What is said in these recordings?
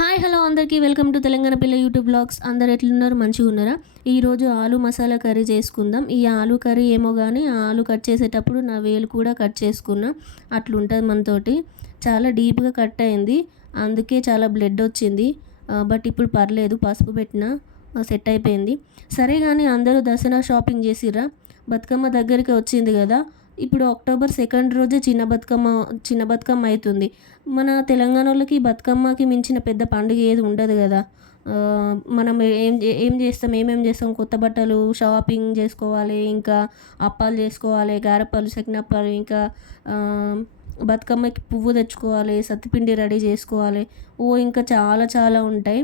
Hi hello అందరికీ welcome to Telangana పిల్ల YouTube blogs. అందరు ఎట్లున్నారు? మంచిగా ఉన్నారా? ఈరోజు ఆలు మసాలా కర్రీ చేసుకుందాం. ఈ ఆలు కర్రీ ఏమో కానీ ఆలు కట్ చేసేటప్పుడు నా వేలు కూడా కట్ చేసుకున్నా. అట్లుంటుంది మనతోటి. చాలా డీప్గా కట్ అయింది, అందుకే చాలా బ్లడ్ వచ్చింది. బట్ ఇప్పుడు పర్లేదు, పసుపు పెట్టిన సెట్ అయిపోయింది. సరే కానీ అందరూ దసరా షాపింగ్ చేసిర్రా? బతుకమ్మ దగ్గరికి వచ్చింది కదా. ఇప్పుడు అక్టోబర్ 2 రోజే చిన్న బతుకమ్మ అవుతుంది. మన తెలంగాణ వాళ్ళకి బతుకమ్మకి మించిన పెద్ద పండుగ ఏది ఉండదు కదా. మనం ఏమేం చేస్తాం, కొత్త బట్టలు షాపింగ్ చేసుకోవాలి, ఇంకా అప్పాలు చేసుకోవాలి, గారెప్పాలు, సకినప్పాలు, ఇంకా బతుకమ్మకి పువ్వు తెచ్చుకోవాలి, సత్తిపిండి రెడీ చేసుకోవాలి. ఇంకా చాలా చాలా ఉంటాయి.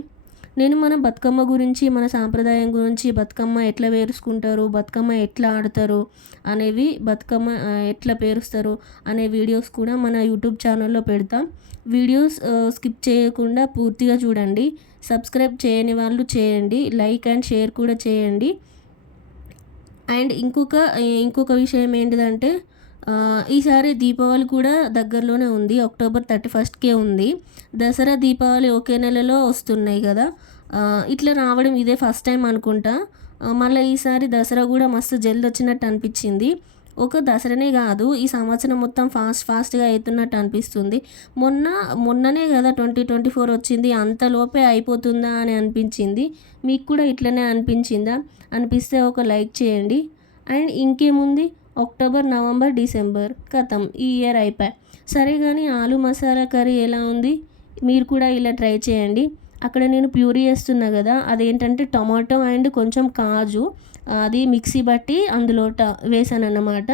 నేను మన బతుకమ్మ గురించి, మన సాంప్రదాయం గురించి, బతుకమ్మ ఎట్లా పేరుచుకుంటారు, బతుకమ్మ ఎట్లా ఆడతారు అనేవి, బతుకమ్మ ఎట్లా పేరుస్తారు అనే వీడియోస్ కూడా మన యూట్యూబ్ ఛానల్లో పెడతాం. వీడియోస్ స్కిప్ చేయకుండా పూర్తిగా చూడండి. సబ్స్క్రైబ్ చేయని వాళ్ళు చేయండి, లైక్ అండ్ షేర్ కూడా చేయండి. అండ్ ఇంకొక విషయం ఏంటిదంటే, ఈసారి దీపావళి కూడా దగ్గరలోనే ఉంది. అక్టోబర్ 31కే ఉంది. దసరా, దీపావళి ఒకే నెలలో వస్తున్నాయి కదా. ఇట్లా రావడం ఇదే ఫస్ట్ టైం అనుకుంటా. మళ్ళీ ఈసారి దసరా కూడా మస్తు జల్ది వచ్చినట్టు అనిపించింది. ఒక దసరానే కాదు, ఈ సంవత్సరం మొత్తం ఫాస్ట్గా అవుతున్నట్టు అనిపిస్తుంది. మొన్ననే కదా 2024 వచ్చింది, అంతలోపే అయిపోతుందా అని అనిపించింది. మీకు కూడా ఇట్లనే అనిపించిందా? అనిపిస్తే ఒక లైక్ చేయండి. అండ్ ఇంకేముంది, అక్టోబర్, నవంబర్, డిసెంబర్ ఖతం, ఈ ఇయర్ అయిపోయి. సరే కానీ ఆలు మసాలా కర్రీ ఎలా ఉంది? మీరు కూడా ఇలా ట్రై చేయండి. అక్కడ నేను ప్యూరీ వేస్తున్నా కదా, అదేంటంటే టమాటో అండ్ కొంచెం కాజు, అది మిక్సీ బట్టి అందులో వేసాను అన్నమాట.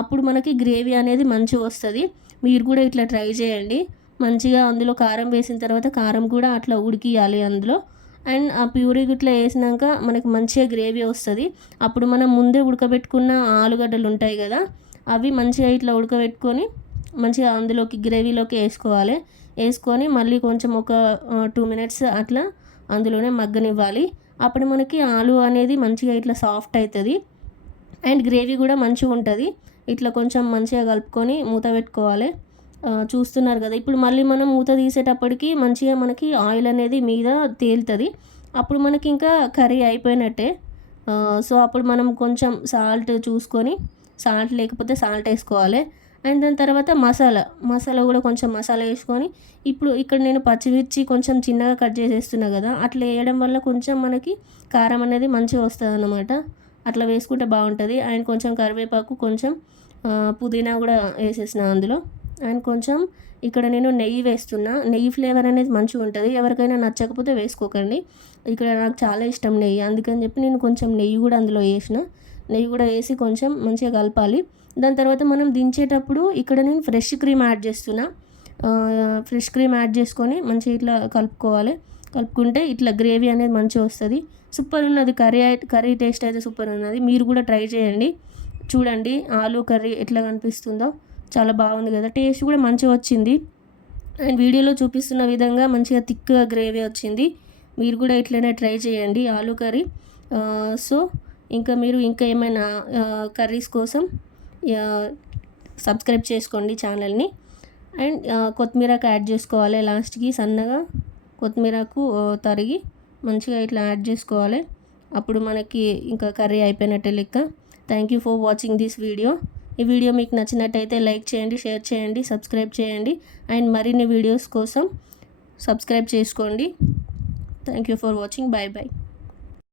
అప్పుడు మనకి గ్రేవీ అనేది మంచిగా వస్తుంది. మీరు కూడా ఇట్లా ట్రై చేయండి. మంచిగా అందులో కారం వేసిన తర్వాత కారం కూడా అట్లా ఉడికియాలి అందులో. అండ్ ఆ ప్యూరీ ఇట్లా వేసినాక మనకి మంచిగా గ్రేవీ వస్తుంది. అప్పుడు మనం ముందే ఉడకబెట్టుకున్న ఆలుగడ్డలు ఉంటాయి కదా, అవి మంచిగా ఇట్లా ఉడకబెట్టుకొని మంచిగా అందులోకి గ్రేవీలోకి వేసుకొని మళ్ళీ కొంచెం ఒక 2 minutes అట్లా అందులోనే మగ్గనివ్వాలి. అప్పుడు మనకి ఆలు అనేది మంచిగా ఇట్లా సాఫ్ట్ అవుతుంది అండ్ గ్రేవీ కూడా మంచిగా ఉంటుంది. ఇట్లా కొంచెం మంచిగా కలుపుకొని మూత పెట్టుకోవాలి. చూస్తున్నారు కదా. ఇప్పుడు మళ్ళీ మనం మూత తీసేటప్పటికి మంచిగా మనకి ఆయిల్ అనేది మీద తేలుతుంది. అప్పుడు మనకి ఇంకా కర్రీ అయిపోయినట్టే. సో అప్పుడు మనం కొంచెం సాల్ట్ చూసుకొని, సాల్ట్ లేకపోతే సాల్ట్ వేసుకోవాలి. అండ్ దాని తర్వాత మసాలా కూడా కొంచెం మసాలా వేసుకొని, ఇప్పుడు ఇక్కడ నేను పచ్చిమిర్చి కొంచెం చిన్నగా కట్ చేసేస్తున్నా కదా, అట్లా వేయడం వల్ల కొంచెం మనకి కారం అనేది మంచిగా వస్తుంది అన్నమాట. అట్లా వేసుకుంటే బాగుంటుంది. అండ్ కొంచెం కరివేపాకు, కొంచెం పుదీనా కూడా వేసేసిన అందులో. అండ్ కొంచెం ఇక్కడ నేను నెయ్యి వేస్తున్నా. నెయ్యి ఫ్లేవర్ అనేది మంచిగా ఉంటుంది. ఎవరికైనా నచ్చకపోతే వేసుకోకండి. ఇక్కడ నాకు చాలా ఇష్టం నెయ్యి, అందుకని చెప్పి నేను కొంచెం నెయ్యి కూడా అందులో నెయ్యి కూడా వేసి కొంచెం మంచిగా కలపాలి. దాని తర్వాత మనం దించేటప్పుడు ఇక్కడ నేను ఫ్రెష్ క్రీమ్ యాడ్ చేస్తున్నా. ఫ్రెష్ క్రీమ్ యాడ్ చేసుకొని మంచిగా ఇట్లా కలుపుకుంటే ఇట్లా గ్రేవీ అనేది మంచిగా వస్తుంది. సూపర్ ఉన్నది కర్రీ టేస్ట్ అయితే సూపర్ ఉన్నది. మీరు కూడా ట్రై చేయండి. చూడండి ఆలు కర్రీ ఎట్లా కనిపిస్తుందో, చాలా బాగుంది కదా. టేస్ట్ కూడా మంచిగా వచ్చింది. అండ్ వీడియోలో చూపిస్తున్న విధంగా మంచిగా థిక్గా గ్రేవీ వచ్చింది. మీరు కూడా ఇట్లనే ట్రై చేయండి ఆలు కర్రీ. సో మీరు ఇంకా ఏమైనా కర్రీస్ కోసం సబ్స్క్రైబ్ చేసుకోండి ఛానల్ని. అండ్ కొత్తిమీరకు యాడ్ చేసుకోవాలి లాస్ట్కి. సన్నగా కొత్తిమీరకు తరిగి మంచిగా ఇట్లా యాడ్ చేసుకోవాలి. అప్పుడు మనకి ఇంకా కర్రీ అయిపోయినట్టే లెక్క. Thank you for watching this video. ఈ వీడియో మీకు నచ్చినట్టయితే లైక్ చేయండి, షేర్ చేయండి, సబ్స్క్రైబ్ చేయండి. అండ్ మరిన్ని వీడియోస్ కోసం సబ్స్క్రైబ్ చేసుకోండి. Thank you for watching. Bye bye.